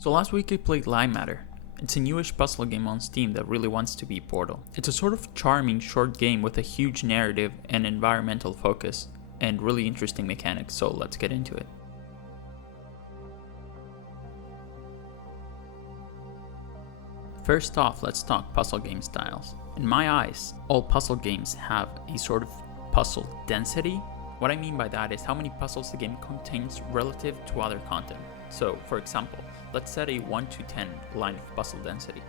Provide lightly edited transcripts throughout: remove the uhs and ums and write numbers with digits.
So last week I played Lightmatter. It's a newish puzzle game on Steam that really wants to be Portal. It's a sort of charming short game with a huge narrative and environmental focus, and really interesting mechanics, so let's get into it. First off, let's talk puzzle game styles. In my eyes, all puzzle games have a sort of puzzle density. What I mean by that is how many puzzles the game contains relative to other content. So, for example, let's set a 1 to 10 line of puzzle density.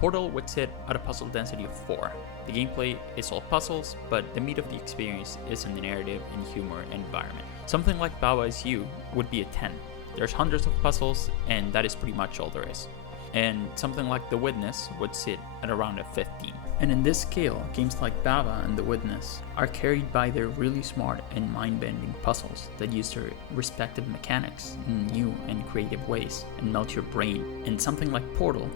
Portal would sit at a puzzle density of 4. The gameplay is all puzzles, but the meat of the experience is in the narrative and humor and environment. Something like Baba Is You would be a 10. There's hundreds of puzzles, and that is pretty much all there is. And something like The Witness would sit at around a 15. And in this scale, games like Baba and The Witness are carried by their really smart and mind-bending puzzles that use their respective mechanics in new and creative ways and melt your brain. And something like Portal,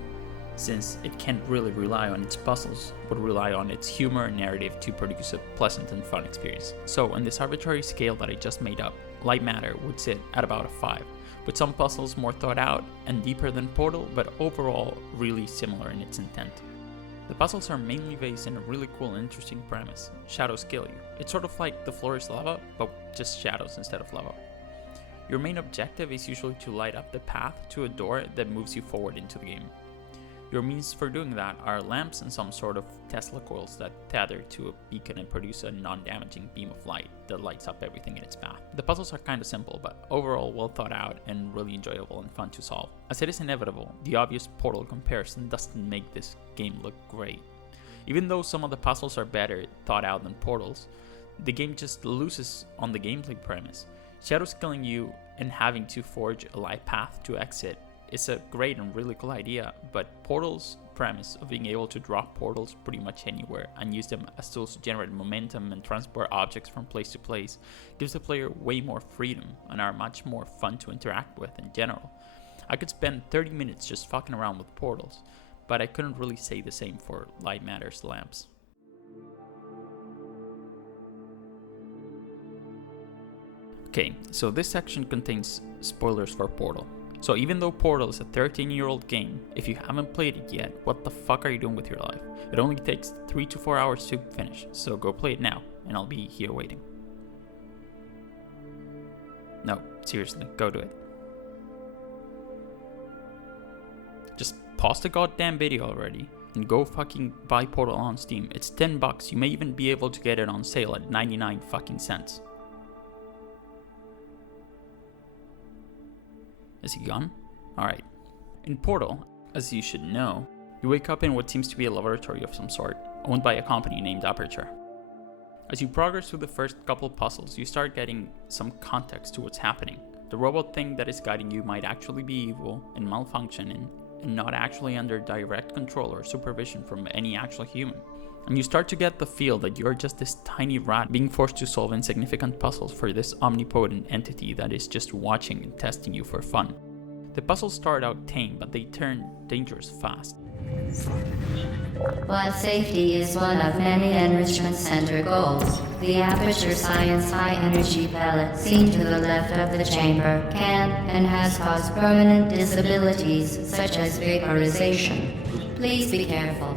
since it can't really rely on its puzzles, would rely on its humor and narrative to produce a pleasant and fun experience. So in this arbitrary scale that I just made up, Lightmatter would sit at about a 5, with some puzzles more thought out and deeper than Portal, but overall really similar in its intent. The puzzles are mainly based in a really cool and interesting premise: shadows kill you. It's sort of like the floor is lava, but just shadows instead of lava. Your main objective is usually to light up the path to a door that moves you forward into the game. Your means for doing that are lamps and some sort of Tesla coils that tether to a beacon and produce a non-damaging beam of light that lights up everything in its path. The puzzles are kinda simple, but overall well thought out and really enjoyable and fun to solve. As it is inevitable, the obvious Portal comparison doesn't make this game look great. Even though some of the puzzles are better thought out than Portal's, the game just loses on the gameplay premise. Shadows killing you and having to forge a light path to exit is a great and really cool idea, but Portal's premise of being able to drop portals pretty much anywhere and use them as tools to generate momentum and transport objects from place to place gives the player way more freedom and are much more fun to interact with in general. I could spend 30 minutes just fucking around with portals, but I couldn't really say the same for Lightmatter's lamps. Okay, so this section contains spoilers for Portal. So even though Portal is a 13-year-old game, if you haven't played it yet, what the fuck are you doing with your life? It only takes 3 to 4 hours to finish, so go play it now, and I'll be here waiting. No, seriously, go do it. Just pause the goddamn video already, and go fucking buy Portal on Steam. It's $10, you may even be able to get it on sale at 99 fucking cents. Is he gone? Alright. In Portal, as you should know, you wake up in what seems to be a laboratory of some sort, owned by a company named Aperture. As you progress through the first couple puzzles, you start getting some context to what's happening. The robot thing that is guiding you might actually be evil and malfunctioning, and not actually under direct control or supervision from any actual human. And you start to get the feel that you're just this tiny rat being forced to solve insignificant puzzles for this omnipotent entity that is just watching and testing you for fun. The puzzles start out tame, but they turn dangerous fast. While safety is one of many Enrichment Center goals, the Aperture Science High Energy pellet seen to the left of the chamber can and has caused permanent disabilities such as vaporization. Please be careful.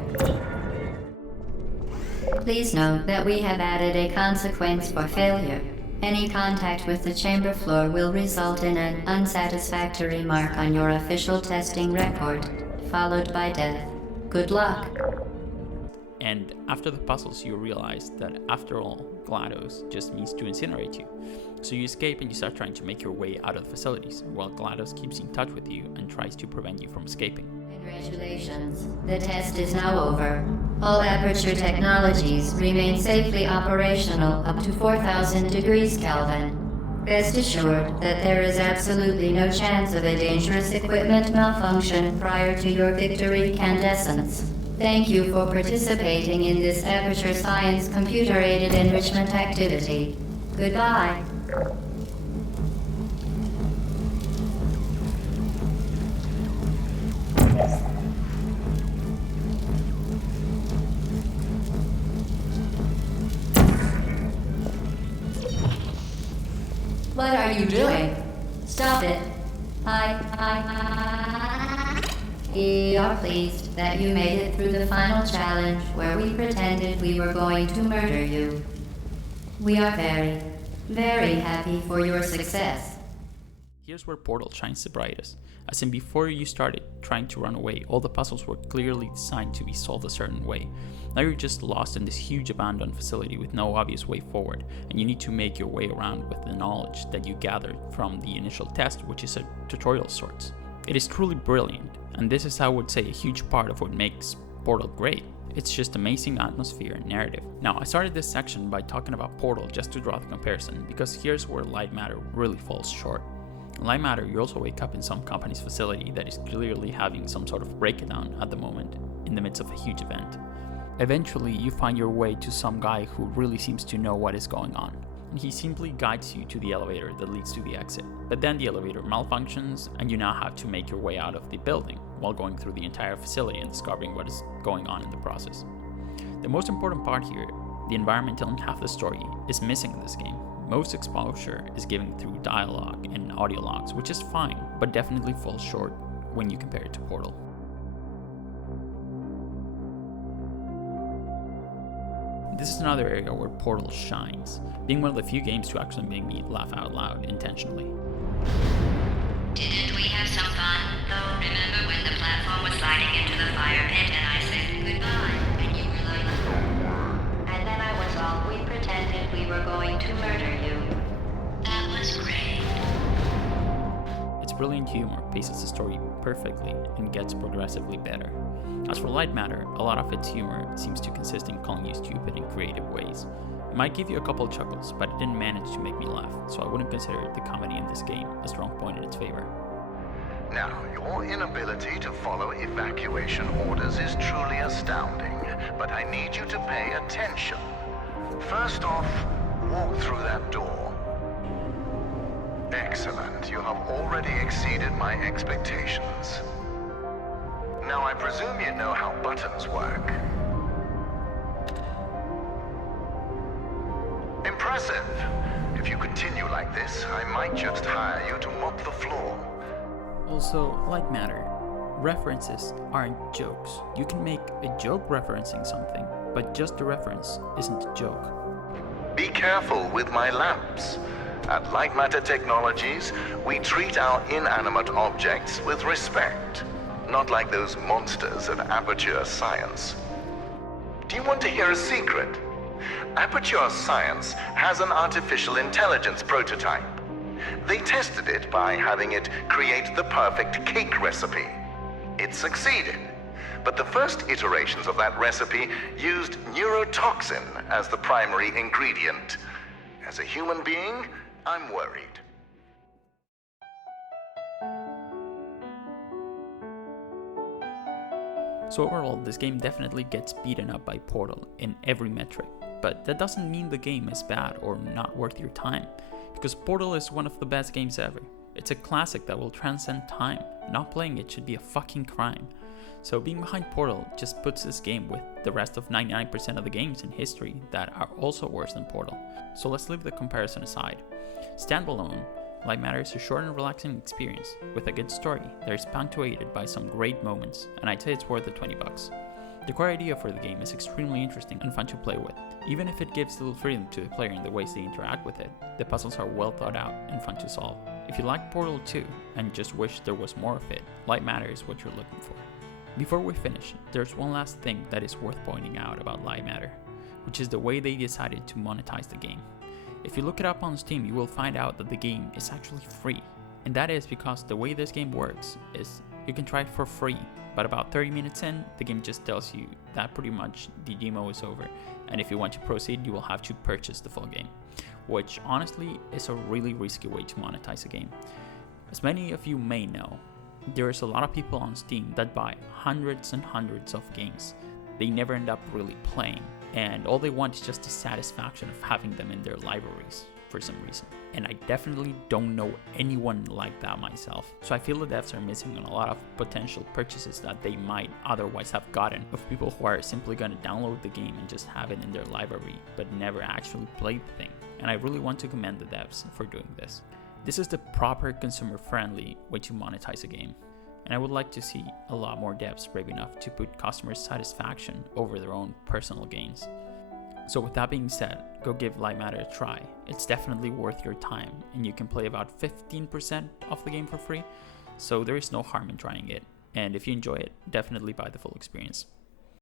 Please note that we have added a consequence for failure. Any contact with the chamber floor will result in an unsatisfactory mark on your official testing record, followed by death. Good luck. And after the puzzles, you realize that after all, GLaDOS just means to incinerate you. So you escape and you start trying to make your way out of the facilities, while GLaDOS keeps in touch with you and tries to prevent you from escaping. Congratulations. The test is now over. All Aperture technologies remain safely operational up to 4,000 degrees Kelvin. Rest assured that there is absolutely no chance of a dangerous equipment malfunction prior to your victory candescence. Thank you for participating in this Aperture Science computer-aided enrichment activity. Goodbye. What are you doing? Stop it. I We are pleased that you made it through the final challenge where we pretended we were going to murder you. We are very, very happy for your success. Here's where Portal shines the brightest, as in before you started trying to run away, all the puzzles were clearly designed to be solved a certain way. Now you're just lost in this huge abandoned facility with no obvious way forward, and you need to make your way around with the knowledge that you gathered from the initial test, which is a tutorial of sorts. It is truly brilliant, and this is, I would say, a huge part of what makes Portal great. It's just amazing atmosphere and narrative. Now, I started this section by talking about Portal just to draw the comparison, because here's where Lightmatter really falls short. In Lightmatter, you also wake up in some company's facility that is clearly having some sort of breakdown at the moment, in the midst of a huge event. Eventually, you find your way to some guy who really seems to know what is going on, and he simply guides you to the elevator that leads to the exit. But then the elevator malfunctions, and you now have to make your way out of the building, while going through the entire facility and discovering what is going on in the process. The most important part here, the environment telling half the story, is missing in this game. Most exposure is given through dialogue and audio logs, which is fine, but definitely falls short when you compare it to Portal. This is another area where Portal shines, being one of the few games to actually make me laugh out loud intentionally. Didn't we have some fun, though? Remember when the platform was sliding into the fire pit and I said goodbye, and you were like, and then I was all, we pretended we were going to murder you. That was great. Its brilliant humor paces the story perfectly and gets progressively better. As for Lightmatter, a lot of its humor seems to consist in calling you stupid in creative ways. It might give you a couple chuckles, but it didn't manage to make me laugh, so I wouldn't consider the comedy in this game a strong point in its favor. Now, your inability to follow evacuation orders is truly astounding, but I need you to pay attention. First off, walk through that door. Excellent. You have already exceeded my expectations. Now, I presume you know how buttons work. Impressive. If you continue like this, I might just hire you to mop the floor. Also, Lightmatter, references aren't jokes. You can make a joke referencing something, but just the reference isn't a joke. Be careful with my lamps. At Lightmatter Technologies, we treat our inanimate objects with respect, not like those monsters at Aperture Science. Do you want to hear a secret? Aperture Science has an artificial intelligence prototype. They tested it by having it create the perfect cake recipe. It succeeded, but the first iterations of that recipe used neurotoxin as the primary ingredient. As a human being, I'm worried. So overall, this game definitely gets beaten up by Portal in every metric, but that doesn't mean the game is bad or not worth your time, because Portal is one of the best games ever. It's a classic that will transcend time. Not playing it should be a fucking crime. So being behind Portal just puts this game with the rest of 99% of the games in history that are also worse than Portal. So let's leave the comparison aside. Standalone, Lightmatter is a short and relaxing experience with a good story that is punctuated by some great moments, and I'd say it's worth the $20. The core idea for the game is extremely interesting and fun to play with. Even if it gives little freedom to the player in the ways they interact with it, the puzzles are well thought out and fun to solve. If you like Portal 2 and just wish there was more of it, Lightmatter is what you're looking for. Before we finish, there's one last thing that is worth pointing out about Lightmatter, which is the way they decided to monetize the game. If you look it up on Steam, you will find out that the game is actually free. And that is because the way this game works is you can try it for free, but about 30 minutes in, the game just tells you that pretty much the demo is over, and if you want to proceed, you will have to purchase the full game, which honestly is a really risky way to monetize a game. As many of you may know, there is a lot of people on Steam that buy hundreds and hundreds of games. They never end up really playing, and all they want is just the satisfaction of having them in their libraries for some reason. And I definitely don't know anyone like that myself. So I feel the devs are missing on a lot of potential purchases that they might otherwise have gotten of people who are simply gonna download the game and just have it in their library, but never actually play the thing. And I really want to commend the devs for doing this. This is the proper consumer-friendly way to monetize a game. and I would like to see a lot more devs brave enough to put customer satisfaction over their own personal gains. So with that being said, go give Lightmatter a try. It's definitely worth your time, and you can play about 15% of the game for free, so there is no harm in trying it. And if you enjoy it, definitely buy the full experience.